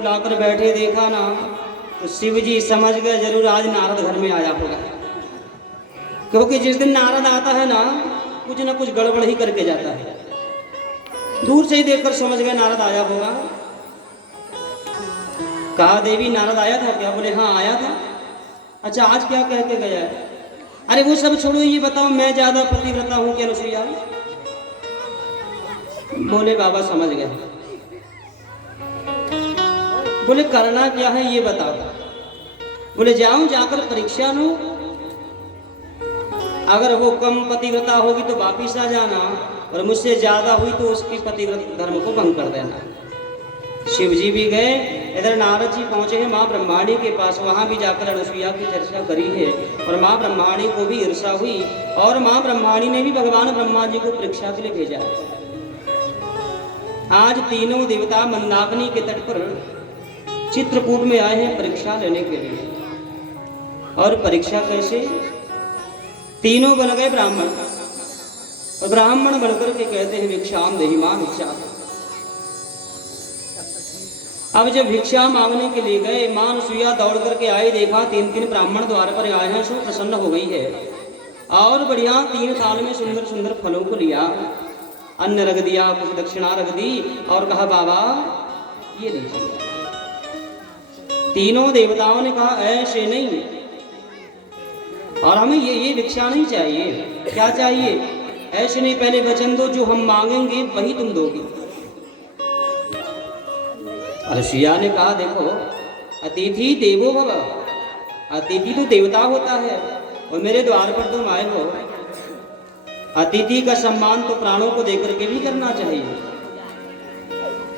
फुलाकर बैठे देखा ना तो शिव जी समझ गए जरूर आज नारद घर में आया होगा, क्योंकि जिस दिन नारद आता है ना कुछ ना कुछ गड़बड़ ही करके जाता है। दूर से ही देखकर समझ गए नारद आया होगा। कहा देवी नारद आया था क्या? बोले हाँ आया था। अच्छा आज क्या कह के गया है? अरे वो सब छोड़ो, ये बताओ मैं ज्यादा पतिव्रता हूं क्या अनुसुईया? बोले बाबा समझ गए। बोले करना क्या है ये बताओ। बोले जाऊं जाकर परीक्षा लो, अगर वो कम पतिव्रता होगी तो वापिस आ जाना, और मुझसे ज्यादा हुई तो उसकी पतिव्रत धर्म को भंग कर देना। शिव जी भी गए, इधर नारद जी पहुंचे हैं माँ ब्रह्माणी के पास, वहां भी जाकर अनुसुईया की चर्चा करी है, और माँ ब्रह्माणी को भी ईर्षा हुई, और माँ ब्रह्माणी ने भी भगवान ब्रह्मा जी को परीक्षा के लिए भेजा है। आज तीनों देवता मंदाकिनी के तट पर चित्रकूट में आए हैं परीक्षा लेने के लिए। और परीक्षा कैसे? तीनों बन गए ब्राह्मण, और ब्राह्मण बनकर के कहते हैं भिक्षाम देहि मां भिक्षा। अब जब भिक्षा मांगने के लिए गए, मां अनुसुईया दौड़ करके आई, देखा तीन तीन ब्राह्मण द्वार पर आए हैं, सो प्रसन्न हो गई है, और बढ़िया तीन थाल में सुंदर सुंदर फलों को लिया, अन्न रख दिया, कुछ दक्षिणा रख दी, और कहा बाबा ये लीजिए। तीनों देवताओं ने कहा ऐसे नहीं, और हमें ये भिक्षा नहीं चाहिए। क्या चाहिए? ऐसे नहीं, पहले वचन दो जो हम मांगेंगे वही तुम दोगी। अनुसुईया ने कहा देखो अतिथि देवो भव, अतिथि तो देवता होता है, और मेरे द्वार पर तुम आए हो, अतिथि का सम्मान तो प्राणों को देकर के भी करना चाहिए।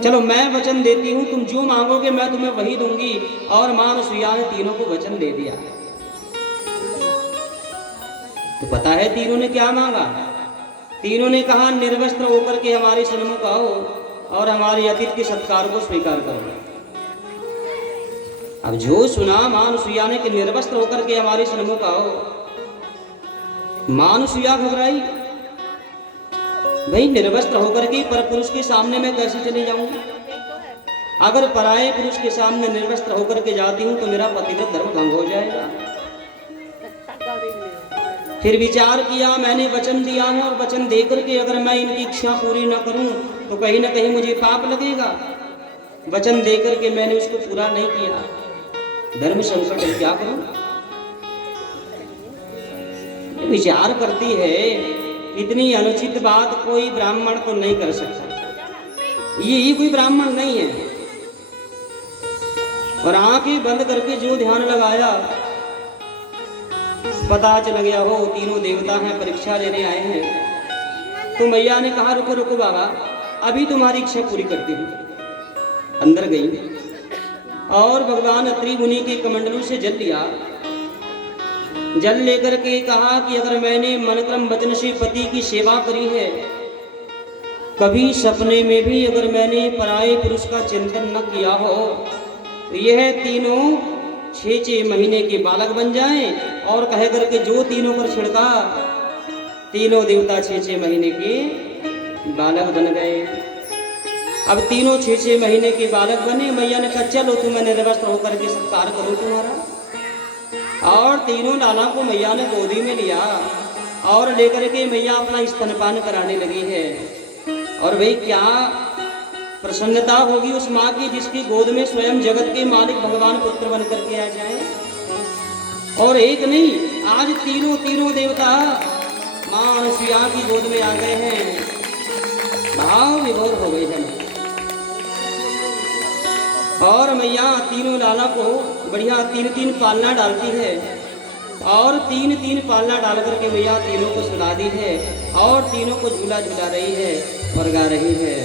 चलो मैं वचन देती हूँ, तुम जो मांगोगे मैं तुम्हें वही दूंगी। और मां अनुसुईया ने तीनों को वचन दे दिया। तो पता है तीनों ने क्या मांगा? तीनों ने कहा निर्वस्त्र होकर के हमारे सन्मुख आओ और हमारे अतिथि के सत्कार को स्वीकार करो। अब जो सुना मां अनुसुईया ने कि निर्वस्त्र होकर के हमारे सन्मुख आओ, मां अनुसुईया घबराई, भाई निर्वस्त्र होकर के पर पुरुष के सामने मैं कैसे चले जाऊंगी? अगर पराये पुरुष के सामने निर्वस्त्र होकर के जाती हूं तो मेरा पतिव्रत धर्म भंग हो जाएगा। फिर विचार किया, मैंने वचन दिया है, और वचन देकर के अगर मैं इनकी इच्छा पूरी न करूं तो कहीं ना कहीं मुझे पाप लगेगा। वचन देकर के मैंने उसको पूरा नहीं किया, धर्म संकट है, क्या करूं? विचार करती है इतनी अनुचित बात कोई ब्राह्मण तो नहीं कर सकता, ये कोई ब्राह्मण नहीं है। और आंखें बंद करके जो ध्यान लगाया, पता चल गया हो तीनों देवता हैं, परीक्षा लेने आए हैं। तो मैया ने कहा रुको रुको बाबा, अभी तुम्हारी इच्छा पूरी करती हूँ। अंदर गई और भगवान अत्रि मुनि के कमंडलू से जल लिया। जल लेकर के कहा कि अगर मैंने मनक्रम वचन से पति की सेवा करी है, कभी सपने में भी अगर मैंने पराये पुरुष का चिंतन न किया हो, तो यह तीनों 6-6 महीने के बालक बन जाएं। और कह करके जो तीनों पर छिड़का, तीनों देवता 6-6 महीने के बालक बन गए। अब तीनों 6-6 महीने के बालक बने। मैया ने कहा चलो तुम्हें निर्वस्त्र होकर के सत्कार करूं तुम्हारा। और तीनों लाला को मैया ने गोदी में लिया और लेकर के मैया अपना स्तनपान कराने लगी है। और भाई क्या प्रसन्नता होगी उस माँ की जिसकी गोद में स्वयं जगत के मालिक भगवान पुत्र बन करके आ जाए। और एक नहीं, आज तीनों देवता माँ अनुसुईया की गोद में आ गए हैं। भाव विभोर हो गई है। और मैया तीनों लाला को बढ़िया 3-3 पालना डालती है, और 3-3 पालना डाल करके मैया तीनों को सुला दी है, और तीनों को झूला झूला रही है और गा रही है।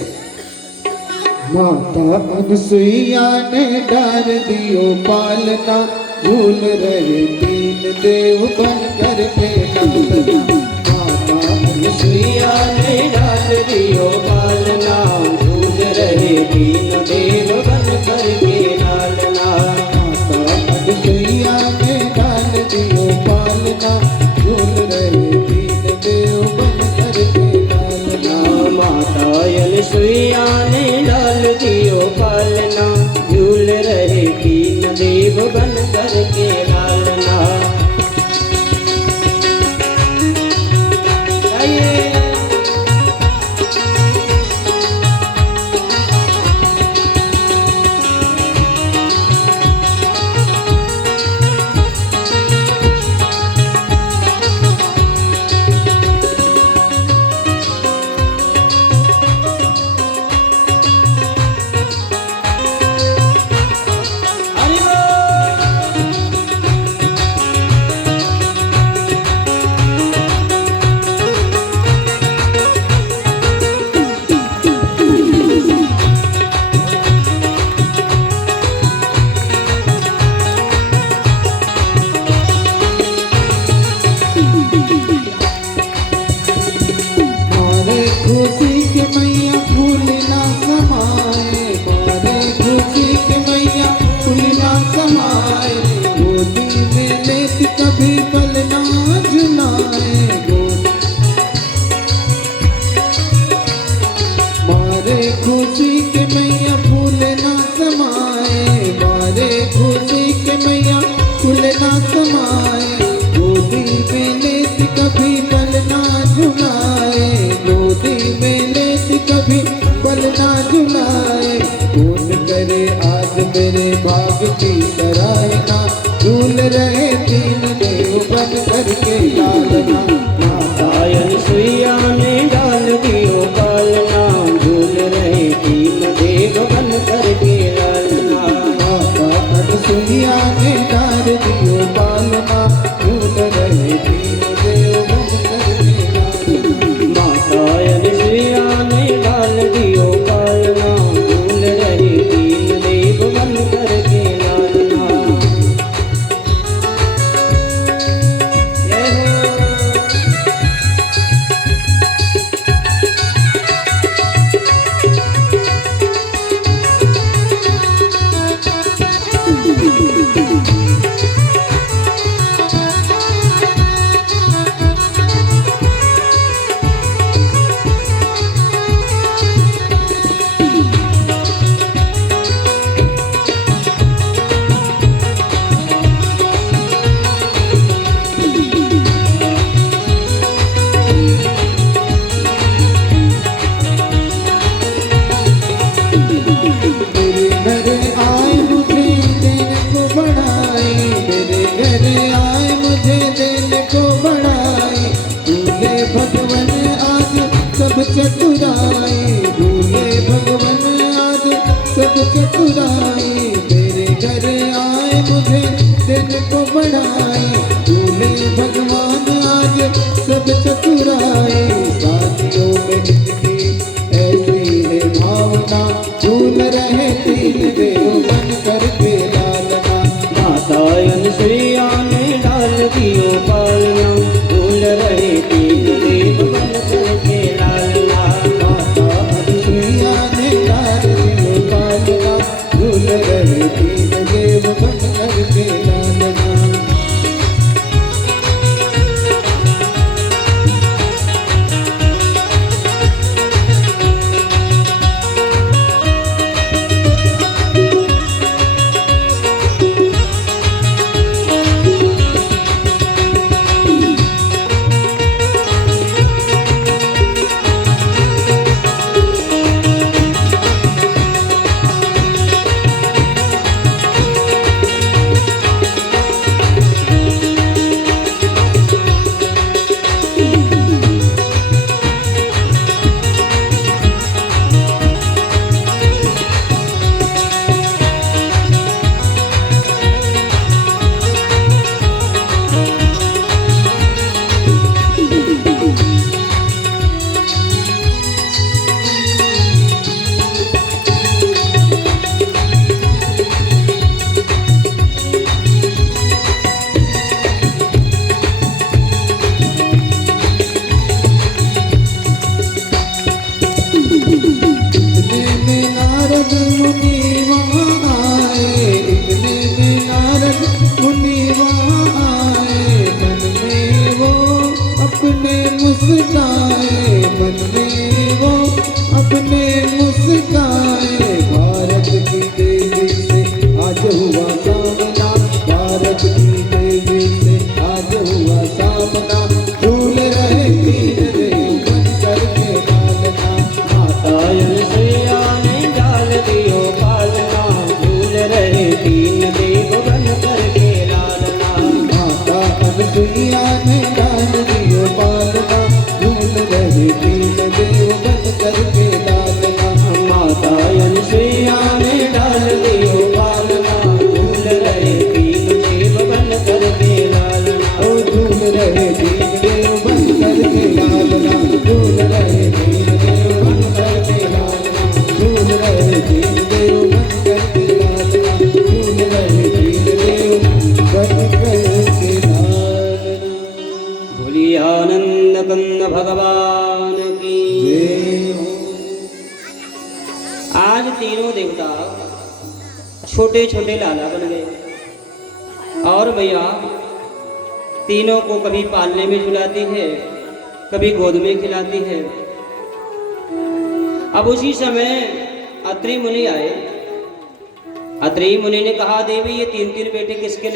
माता अनुसुईया ने डाल दियो पालना, झूल रहे 3 देव बन कर के नालना। माता अनुसुईया ने डाल दियो पालना, झूल रहे 3 देव बन कर के नालना। माता अनुसुईया ने डाल दियो पालना, झूल रहे 3 देव बन कर के नालना। माता अनुसुईया ने डाल दियो पालना, झूल रहे तीन देव बन करके लालना। खुशी के मैया फूल ना समाए, मारे खुशी के मैया फूल ना समाए, गोदी में लेत कभी पल ना झुलाए, मारे खुशी के मैया फूल ना समाए, मारे खुशी के मैया फूल ना समाए, गोदी में लेत कभी पल ना झुलाए, गोदी में लेत कभी पल ना झुलाए, कौन करे आज मेरे भाग की सराहना, झूल रहे तीन देव बन करके लालना। मातायन सुइया ने डाल दियो पालना, झूल रहे तीन देव बन करके लालना। माता सुइया ने डाल दियो पालना, झूल रहे तीन देव बन करके लालना। मातायन सुइया ने डाल दियो पालना, झूल रहे तीन देव बन करके लालना। जय हो। मेरे घर आए मुझे देने को बढ़ाई, मेरे घर आए मुझे देने को बढ़ाई, भूले भगवन आज सब चतुराई, भूले भगवन आज सब चतुराई, मेरे घर आए मुझे देने को बढ़ाई, भूले भगवान आज सब चतुराई, साथियों में जिंदगी ऐसी है भावना, झूल रहे तीन देव बन करके लालना। मातायन सुइया ने डाल दियो पालना, झूल रहे तीन देव बन करके लालना। माता सुइया ने डाल दियो पालना, झूल रहे तीन देव बन करके लालना। भगवान की। जय हो। आज तीनों देवता छोटे छोटे लाला बन गए और भैया तीनों को कभी पालने में झुलाती है, कभी गोद में खिलाती है। अब उसी समय अत्रि मुनि आए। अत्रि मुनि ने कहा, देवी ये तीन तीन बेटे किसके लिए